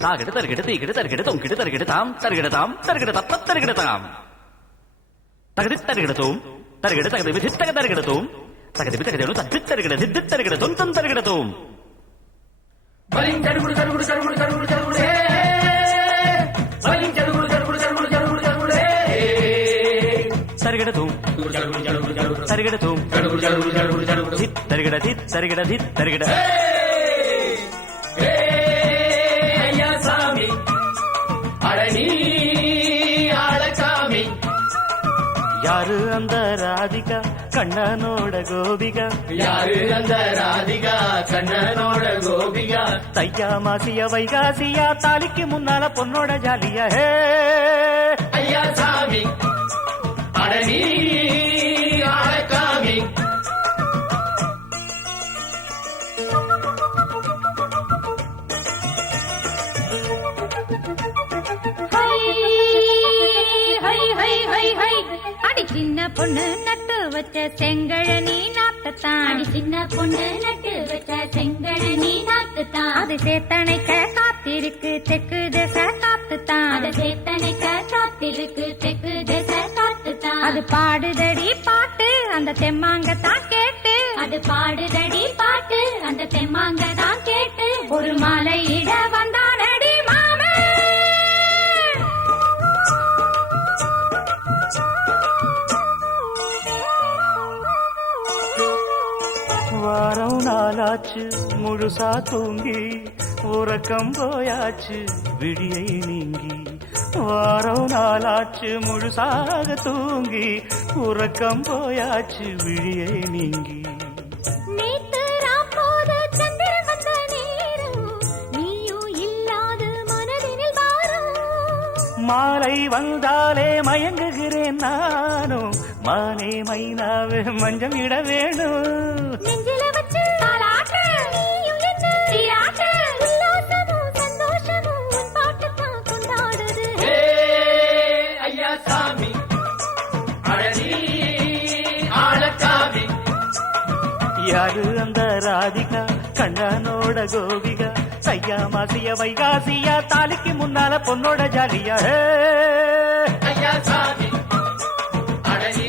தாகிட தருகிட தீகிட தருகிட தொங்கிட தருகிட தாம் தருகிட தாம் தருகிட தப்ப தருகிட தாம் தகதி தருகிட தோம் தருகிட தகதி விதி தக தருகிட தோம் தகதி தகதி தத்தி தருகிட தித்தி தருகிட தொந்தம் தருகிட தோம் பலிங் தருகுடு தருகுடு தருகுடு தருகுடு தருகுடு பலிங் தருகுடு தருகுடு தருகுடு தருகுடு தருகுடு தருகிட தோம் தருகிட தோம் தித் தருகிட தித் தருகிட தித் தருகிட ஐயா சாமி அடனி ஆளசாமி யாரு அந்த ராதிகா கண்ணனோட கோபிகா யாரு அந்த ராதிகா கண்ணனோட கோபிகா தையா மாசியா வைகாசியா தாலிக்கு முன்னால பொண்ணோட ஜாலியா ஹே ஐயா சாமி அடனி ஆளக்காமி அடி சின்ன பொண்ணு நட்டு வச்ச செங்கழனி நாட்டுத்தான் அடி சின்ன பொண்ணு நட்டு வச்ச செங்கழனி நாட்டுத்தான் அது சேத்தனைக்க காத்திருக்கு தெற்கு திச காத்துத்தான் அது சேத்தனைக்க காத்திருக்கு தெற்கு திச காத்துத்தான் அது பாடுதடி பாட்டு அந்த தெம்மாங்கத்தான் கேட்டு அது பாடுதடி பாட்டு அந்த தெம்மாங்கதான் கேட்டு ஒரு மாலை இட வந்தானடி மாமே வாரம் நாளாச்சு முழுசா தூங்கி உறக்கம் போயாச்சு விடியை நீங்கி வாரம் நாளாச்சு முழுசாக தூங்கி உறக்கம் போயாச்சு விடியை நீங்கி நேத்து ராப்போது சந்திரன் வந்த நேரம் நீயும் இல்லாது மனதினில் வாரம் மாலை வந்தாலே மயங்குகிறேன் நானும் மானே மைனாவே மஞ்சம் இட வேணும் நெஞ்சில வச்சு தாலாட்டு நீயும் என்ன சீராட்டு உல்லாசமும் சந்தோஷமும் உன் பாட்டுத்தான் கொண்டாடுது ஐயா சாமி அடனி ஆளக்காமி யாரு அந்த ராதிகா கண்ணனோட கோபிகா சையா மாசியா வைகாசியா தாலிக்கு முன்னால பொண்ணோட ஜாலியா ஹே ஐயா சாமி அடனி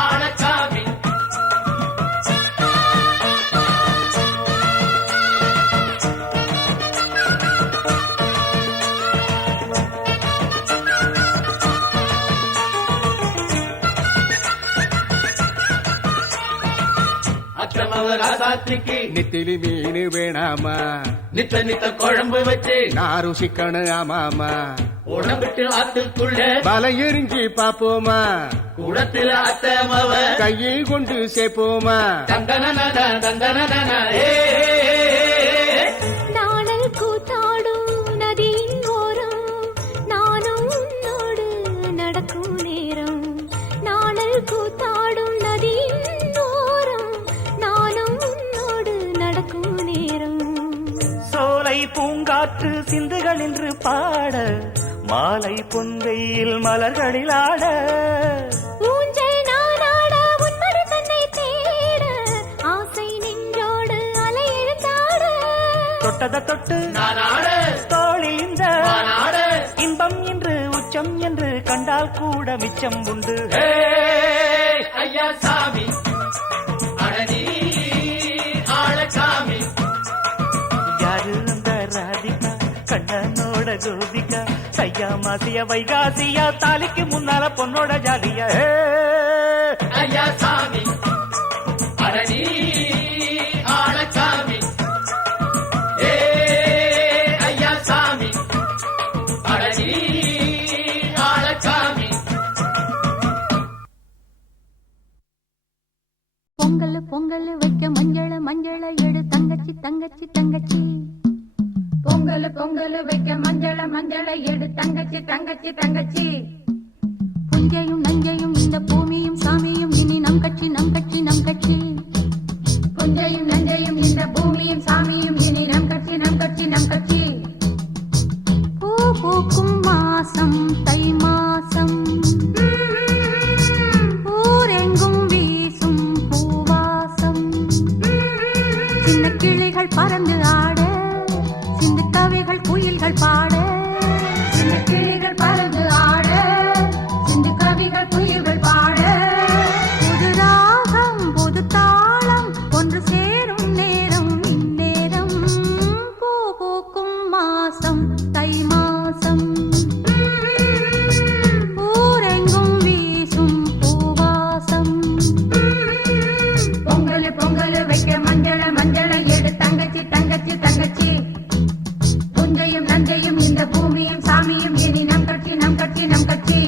ஆளக்காமி ராசாத்திக்கு நெத்திலி மீன் வேணாமா நித்த நித்த குழம்பு வச்சு நான் ருசிக்கணும் ஆமாமா உடம்பிட்டு ஆத்துக்குள்ள பல எரிஞ்சு பாப்போமா குடத்துல அத்தமவ கையில் கொண்டு சேர்ப்போமா தந்தன தந்தன நாணல் கூத்தாடும் நதியின் ஓரம் நானும் உன்னோடு நடக்கும் நேரம் நாணல் கூத்தாடும் நதியின் ஓரம் நானும் உன்னோடு நடக்கும் நேரம் சோலை பூங்காற்று சிந்துகள் என்று பாட மாலை பொன்வெயில் மலர்களில் ஆட ஊஞ்சல் நானாட உன்மடி தன்னை தேட ஆசை நின்றோடு அலை எழுந்தாட தொட்டத தொட்டு நானாட தோளில் இந்த நானாட இன்பம் என்று உச்சம் என்று கண்டால் கூட மிச்சம் உண்டு ஐயா சாமி அடனி ஆளக்காமி யாரு அந்த ராதிகா கண்ணனோட கோபிகா சையா மாசியா வைகாசியா தாலிக்கு முன்னால பொண்ணோட ஜாலியா ஹே ஐயா சாமி அடனி ஆளக்காமி ஐயா சாமி அடனி ஆளக்காமி பொங்கல் பொங்கல் வைக்க மஞ்சள மஞ்சள எடு தங்கச்சி தங்கச்சி தங்கச்சி பொங்கல் பொங்கல் வைக்க மஞ்சள மஞ்சள எடு தங்கச்சி தங்கச்சி தங்கச்சி புஞ்சையும் நஞ்சையும் இந்த பூமியும் சாமியும் இனி நம் கட்சி நம் கட்சி நம் கட்சி புஞ்சையும் நஞ்சையும் இந்த பூமியும் சாமியும் இனி நம் கட்சி நம் கட்சி நம் கட்சி பூ பூக்கும் மாசம் தை மாசம் ஊரெங்கும் வீசும் பூவாசம் சின்ன கிளிகள் பறந்து ஆட சிந்து கவிகள் கவிகள் குயில்கள் பாட சின்ன கிளிகள் பறந்து ஆட சிந்து கவிகள் குயில்கள் பாட புது ராகம் புது தாளம் ஒன்று சேரும் நேரம் இந்நேரம் பூ பூக்கும் மாசம் தை மாசம் ஊரெங்கும் வீசும் பூவாசம் பொங்கல் பொங்கல் வைக்க மஞ்சள மஞ்சள எடு தங்கச்சி தங்கச்சி தங்கச்சி புஞ்சையும் நஞ்சையும் இந்த பூமியும் சாமியும் இனி நம் கட்சி நம் கட்சி நம் கட்சி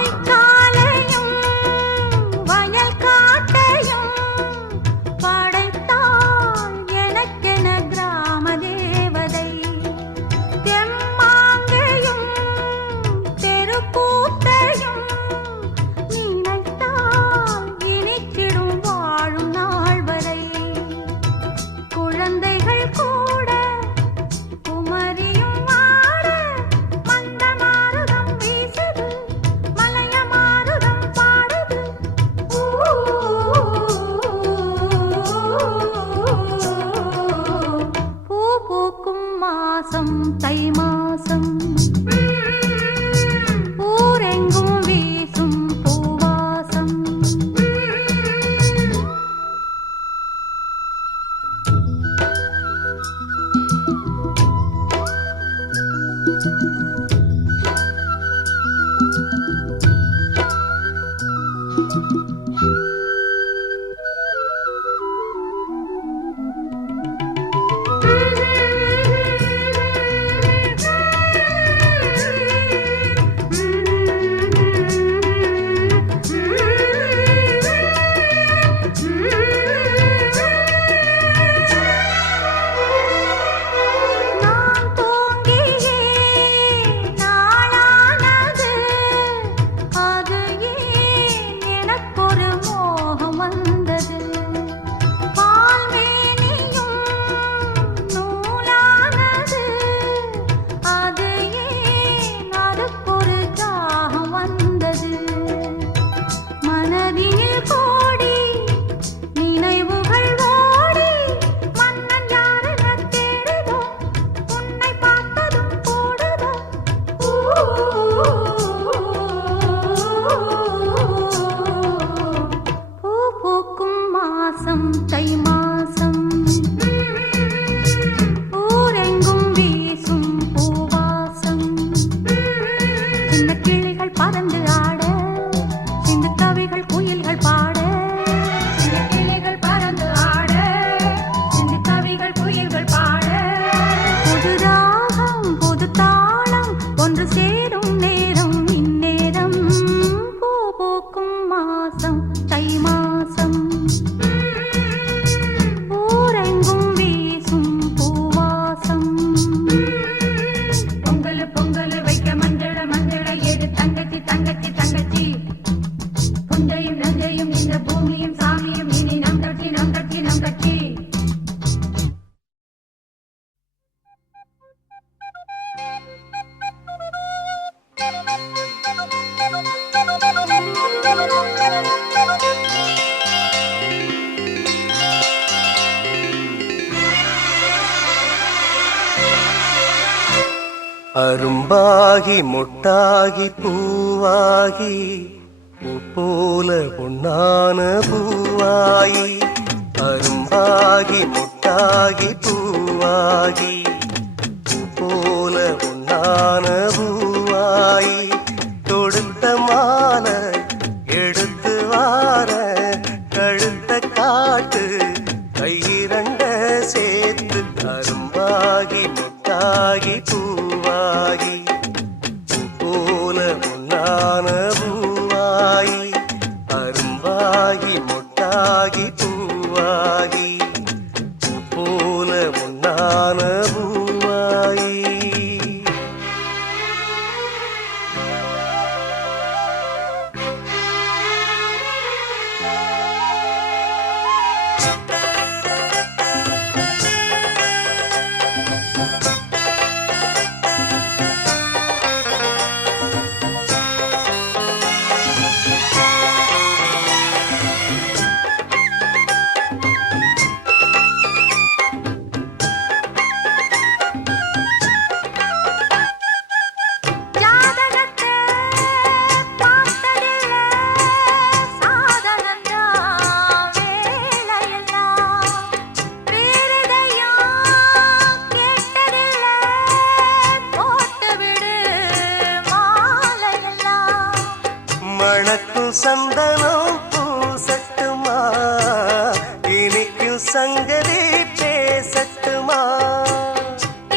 வாய்க்காலையும் வயல் காட்டையும் படைத்தாள் எனக்கென கிராம தேவதை தெம்மாங்கையும் தெருக்கூத்தையும் நினைத்தால் இனித்திடும் வாழும் நாள் வரை குழந்தைகள் கூட குமரியும் ஆட மந்த மாருதம் வீசுது மலைய மாருதம் பாடுது பூ பூக்கும் மாசம் தை மாசம் ஊரெங்கும் வீசும் பூவாசம் நான் தூங்கியே நாளானது அது ஏன் எனக்கொரு மோகம் வந்தது பால்மேனியும் நூலானது அது ஏன் அதுக்கொரு தாகம் வந்தது மனதில் கோடி நினைவுகள் ஓடி மன்னன் யாரென தேடுதோ உன்னை பார்த்ததும் போடுதோ பூ பூக்கும் மாசம் தை மாசம் ஊரெங்கும் வீசும் பூவாசம் சின்ன கிளிகள் பறந்து ஆட சிந்து கவிகள் குயில்கள் பாட சின்ன கிளிகள் பறந்து ஆட சிந்து கவிகள் குயில்கள் பாட புது ராகம் புது தாளம் ஒன்று சேரும் நேரம் இந்நேரம் பூ பூக்கும் மாசம் தை மாசம் ஊரெங்கும் வீசும் பூவாசம் பொங்கல் பொங்கல் வைக்க மஞ்சள மஞ்சள எடு தங்கச்சி தங்கச்சி தங்கச்சி புஞ்சையும் நஞ்சையும் இந்த பூமியும் சாமியும் இனி நம் கட்சி நம் கட்சி நம் கட்சி அரும்பாகி முட்டாகி பூவாகி பூ போல பொன்னான பூவாயி அரும்பாகி முட்டாகி பூவாகி பூ போல பொன்னான பூவாயி தொடுத்த மாலை எடுத்து வார கழுத்த காட்டு கையிரண்ட சேர்த்து அரும்பாகி முட்டாகி பூவாகி பூ போல பொன்னான பூவாயி ஜாதகத்தை பார்த்ததில்ல சாதகந்தான் வேலையெல்லாம் வேறெதையும் கேட்டதில்ல போட்டு விடு மாலையெல்லாம் மணக்கும் சந்தனம் பூசட்டுமா இனிக்கும் சங்கதி பேசட்டுமா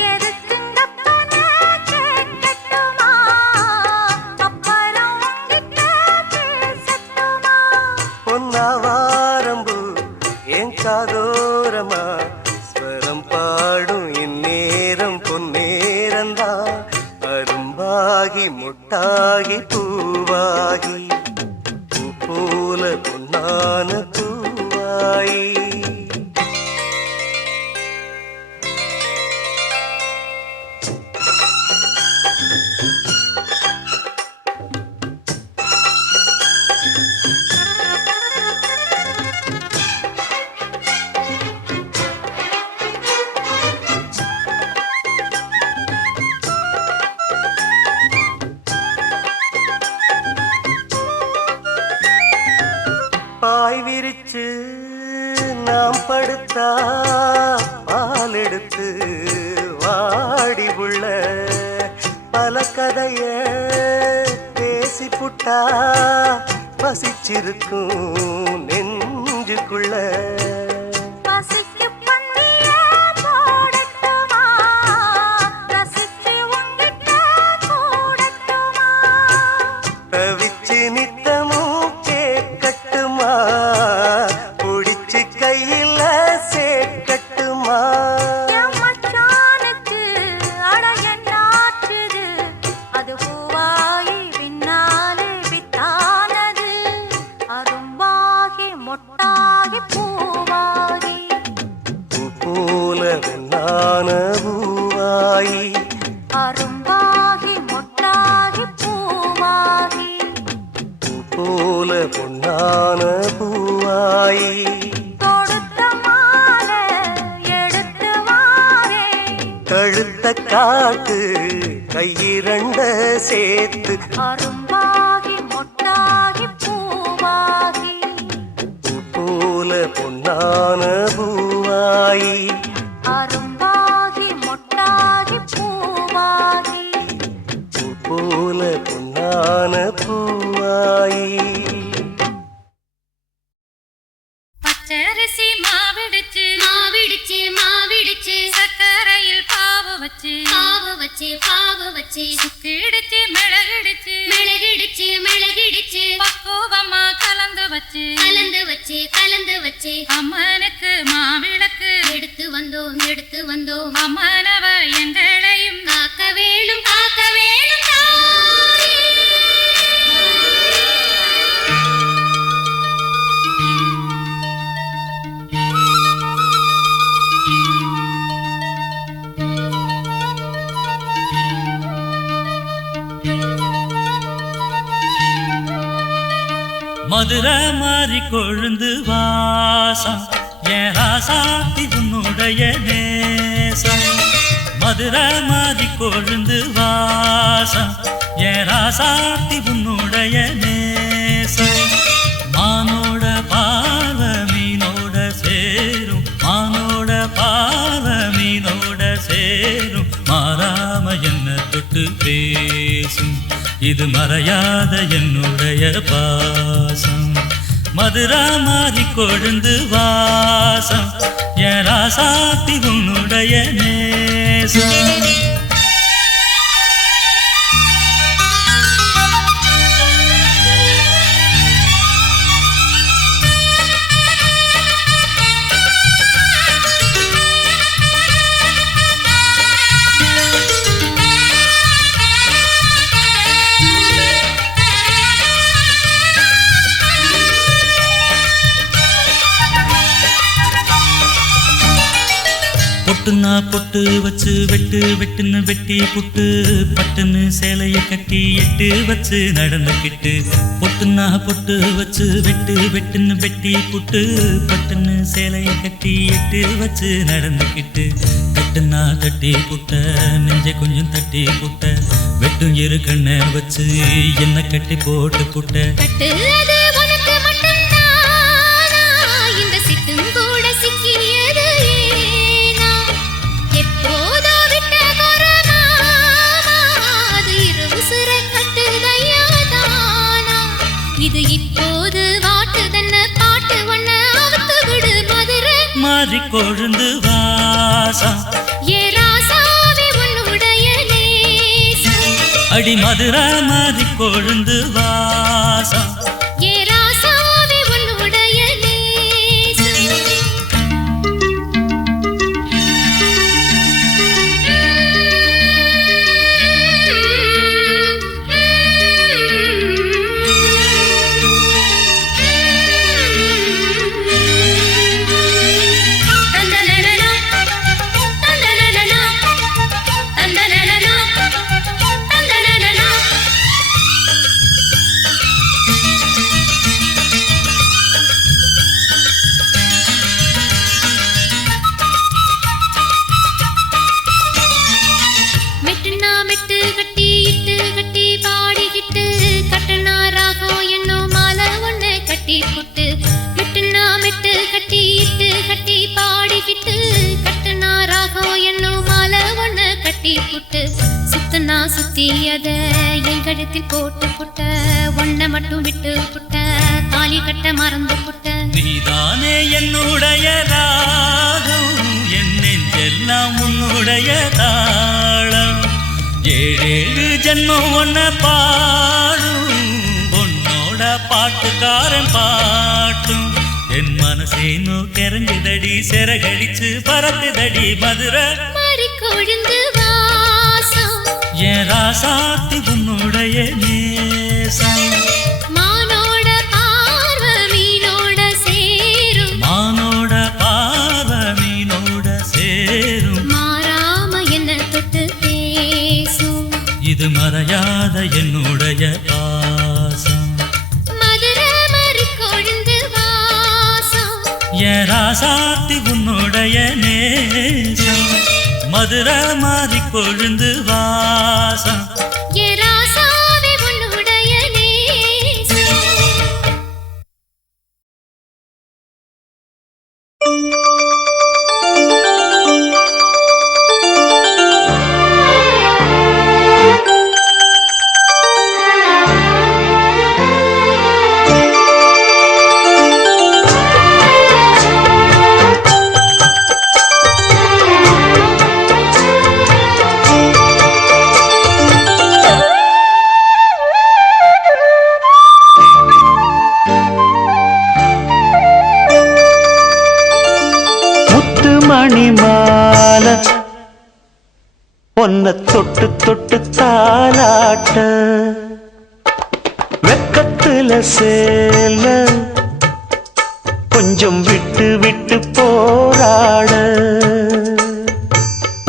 எதுக்குங்கப்பன கேட்கட்டுமா அப்புறம் உங்கிட்ட பேசட்டுமா பொன்னாவாரம்பு என் காதோரமா ஸ்வரம் பாடும் இந்நேரம் பொன்னேரந்தான் அரும்பாகி முட்டாகி பூவாகி பூ போல பொன்னான பூவாயி பாய் விரிச்சு நாம் படுத்தா பால் எடுத்து வாடி உள்ள பல கதைய பேசி புட்டா பசிச்சிருக்கும் நெஞ்சுக்குள்ள பசிக்கு பந்திய போடட்டுமா ரசிச்சு உங்கிட்ட கூடட்டுமா தவிச்சு நித்தமும் கேட்கட்டுமா புடிச்சு கையில சேர்க்கட்டுமா என் மச்சானுக்கு அட என்னாச்சுது அது பூவாகி பின்னாலே வித்தானது அரும்பாகி மொட்டாகி பூவாகி பூ போல பொன்னான பூவாயி அரும்பாகி மொட்டாகி பூவாகி பூ போல பொன்னான பூவாயி தொடுத்த மாலை எடுத்து வாரே கழுத்த காட்டு கையிரண்ட சேர்த்து அரும்பாகி மொட்டாகி பூவாகி பூ போல பொன்னான பூவாயி அரும்பாகி மொட்டாகி பூவாகி பூ போல பொன்னான பூவாயி பச்சரிசி மாவிடுச்சு மாவிடுச்சு மாவிடுச்சு சக்கரையில் பாவு வச்சு பாவு வச்சு சுக்கிடுச்சு மிளகிடுச்சு மிளகிடுச்சு மிளகிடுச்சு பக்குவமா கலந்து வச்சு கலந்து வச்சு அம்மனுக்கு மாவிளக்கு எடுத்து வந்தோம் அம்மனவ எங்களையும் காக்க வேணும் தாயே. மதுரை மாறி கொழுந்து வாசம் என் ராசாத்தி உன்னுடைய நேசம் மதுரை மாறி கொழுந்து வாசம் என் ராசாத்தி உன்னுடைய நேசம் மானோட பார்வ மீனோட சேரும் மானோட பார்வ மீனோட சேரும் மாறாம என்ன தொட்டு பேசும் இது மறையாத என்னுடைய பாசம் மதுரா மாறி கொழுந்து வாசம் என் ராசாத்தி உன்னுடைய நேசம் பொட்டுன்னா பொட்டு வச்சு வெட்டு வெட்டுன்னு வெட்டி புட்டு பட்டுன்னு சேலைய கட்டி எட்டு வச்சு நடந்துக்கிட்டு பொட்டுன்னா பொட்டு வச்சு வெட்டு வெட்டுன்னு வெட்டி புட்டு பட்டுன்னு சேலைய கட்டி எட்டு வச்சு நடந்துக்கிட்டு கட்டுன்னா தட்டி புட்ட நெஞ்சை கொஞ்சம் தட்டி புட்ட வெட்டும் இரு கண்ணை வச்சு என்ன கட்டி போட்டு புட்ட கட்டுறது உனக்கு மட்டும்தானா? இந்த சிட்டும் கூட சிக்கியது ஏனா? எப்போதோ விட்ட குரமாமா, அது இரு உசுர கட்டுதையா தானா? இது இப்போது வாட்டுதன்ன பாட்டு ஒன்ன அவுத்து விடு மதுரை மாறி கொழுந்து வாசம் ஏ ராசாவே உன்னுடைய நேசம் அடி மதுரை மாறி கொழுந்து வாசம் ஏ ராசாவே உன்னுடைய நேசம் தந்தனனனா தந்தனனனா தந்தனனனா தந்தனனனா மெட்டுனா மெட்டு கட்டி இட்டு கட்டி பாடிக்கிட்டு கட்டனா ராகம் என்னும் மாலை ஒண்ணு கட்டி புட்டு மெட்டுனா மெட்டு கட்டி இட்டு கட்டி பாடிக்கிட்டு கட்டனா ராகம் என்னும் மாலை ஒண்ணு கட்டி புட்டு சுத்தனா சுத்தி அத என் கழுத்தில் போட்டு புட்ட ஒன்ன மட்டும் விட்டு புட்ட தாலி கட்ட மறந்து புட்ட நீதானே என்னுடைய ராகம் என் நெஞ்செல்லாம் உன்னுடைய தாளம் ஏழேழு ஜென்மம் ஒன்ன பாடும் உன்னோட பாட்டுக்காரன் பாட்டும் என் மனசேனோ கெரங்குதடி சிறகடிச்சு பறக்குதடி மதுரை மாறி கொழுந்து வாசம் என் ராசாத்தி உன்னுடைய நேசம் மானோட பார்வ மீனோட சேரும் மானோட பார்வை மீனோட சேரும் மாறாம என்ன தொட்டு பேசும் இது மறையாத என்னுடைய பாசம் மதுரை மாறி கொழுந்து வாசம் என் ராசாத்தி உன்னுடைய நேசம் மதுரை மாறி கொழுந்து வாசம் ஏ ராசாவே உன்னுடைய நேசம் மணிமால பொன்ன தொட்டு தொட்டு தாலாட்ட வெக்கத்துல சேல கொஞ்சம் விட்டு விட்டு போராட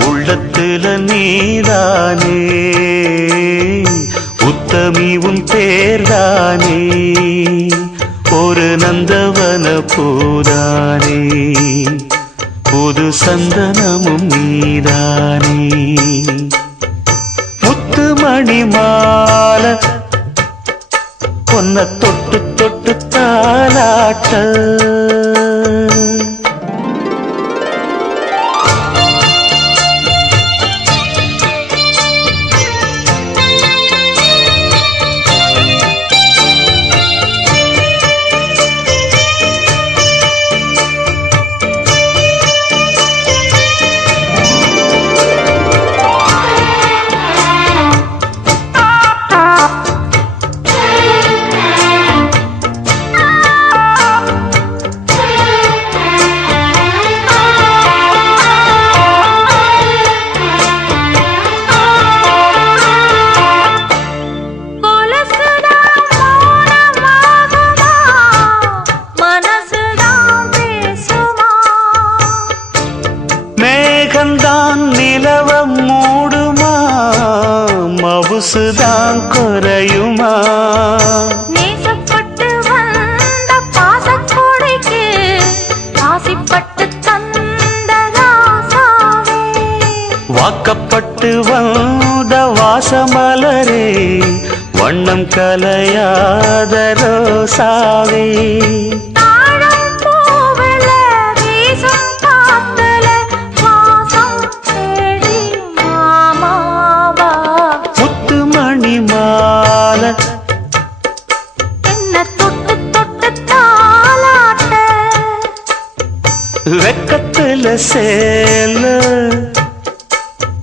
உள்ளத்துல நீதானே உத்தமி உன் பேர்தானே ஒரு நந்தவன பூதானே புது சந்தனமும் நீதானே முத்துமணி மாலை பொன்ன தொட்டு தொட்டு தாலாட்ட விட்டு வந்த வாசமலரே வண்ணம் கலையாத ரோசாவே தாழம் பூவுல வீசும் காத்துல வாசம் தேடி மாமாவா முத்துமணி மாலை என்ன தொட்டு தொட்டு தாலாட்ட வெக்கத்துல சேல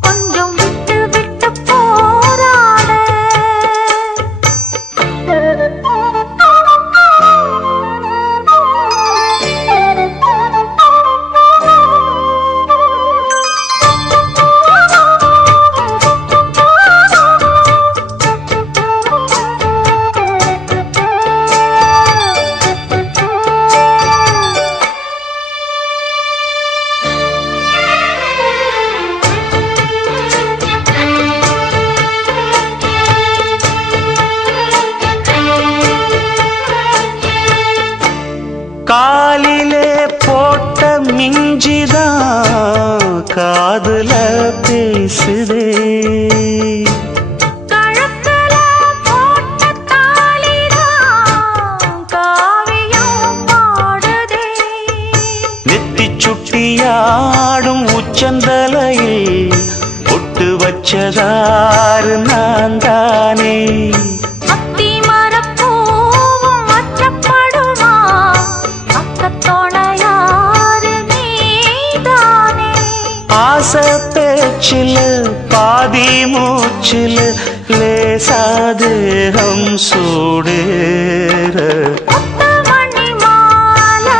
கொஞ்சம் விட்டு விட்டு போராட காலிலே போட்ட மிஞ்சிதான் காதுல பேசுதே கழுத்துல போட்ட தாலிதான் காவியம் பாடுதே நெத்தி சுட்டியாடும் உச்சந்தலையில் பொட்டு வச்சதாறு நான் தானே அத்தி மரப்பூவும் அச்சப்படுமா அக்கத்தோணையாரு நீதானே ஆசை பேச்சில் பாதி மூச்சில் லேசாதேகம் சூடேற முத்துமணி மாலை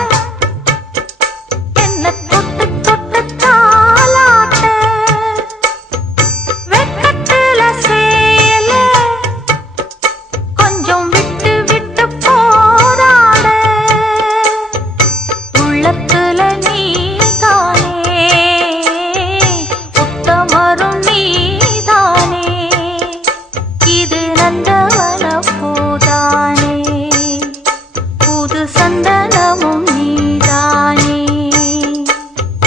என்ன தொட்டு தொட்டு தாலாட்ட வெக்கத்துல சேல கொஞ்சம் விட்டு விட்டு போராட உள்ளத்துல நீதானே உத்தமரும் நீதானே இது நந்தவன பூதானே புது சந்தனமும் நீதானே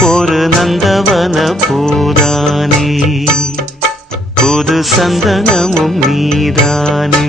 ஒரு நந்தவன பூதானே புது சந்தனமும் நீதானே